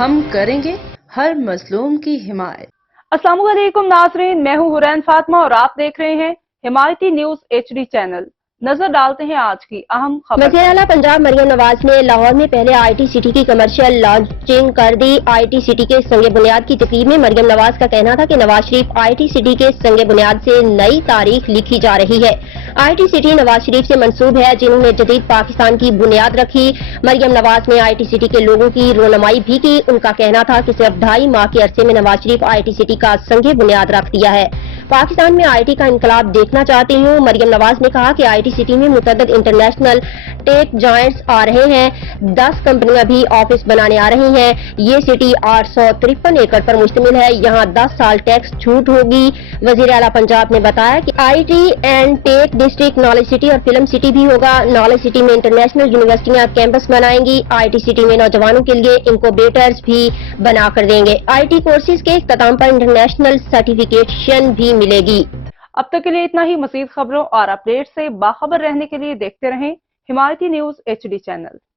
ہم کریں گے ہر مظلوم کی حمایت۔ السلام علیکم ناظرین، میں ہوں حورین فاطمہ اور آپ دیکھ رہے ہیں حمایتی نیوز HD چینل۔ نظر ڈالتے ہیں آج کی اہم خبر۔ وزیر اعلیٰ پنجاب مریم نواز نے لاہور میں پہلے IT سٹی کی کمرشل لانچنگ کر دی۔ IT سٹی کے سنگ بنیاد کی تقریب میں مریم نواز کا کہنا تھا کہ نواز شریف IT سٹی کے سنگ بنیاد سے نئی تاریخ لکھی جا رہی ہے۔ IT سٹی نواز شریف سے منسوب ہے، جنہوں نے جدید پاکستان کی بنیاد رکھی۔ مریم نواز نے IT سٹی کے لوگوں کی رونمائی بھی کی۔ ان کا کہنا تھا کہ صرف 2.5 ماہ کے عرصے میں نواز شریف IT سٹی کا سنگ بنیاد رکھ دیا ہے۔ پاکستان میں IT کا انقلاب دیکھنا چاہتی ہوں۔ مریم نواز نے کہا کہ IT سٹی میں متعدد انٹرنیشنل ٹیک جائنٹس آ رہے ہیں، 10 کمپنیاں بھی آفس بنانے آ رہی ہیں۔ یہ سٹی 853 ایکڑ پر مشتمل ہے، یہاں 10 سال ٹیکس چھوٹ ہوگی۔ وزیر اعلیٰ پنجاب نے بتایا کہ IT and take district knowledge city اور فلم سٹی بھی ہوگا۔ نالج سٹی میں انٹرنیشنل یونیورسٹیاں کیمپس بنائیں گی۔ IT سٹی میں نوجوانوں کے لیے انکوبیٹرز بھی بنا کر دیں گے۔ IT کورسز کے اختتام پر انٹرنیشنل سرٹیفکیشن بھی ملے گی۔ اب تک کے لیے اتنا ہی۔ مزید خبروں اور اپڈیٹ سے باخبر رہنے کے لیے دیکھتے رہیں حمایتی نیوز HD چینل۔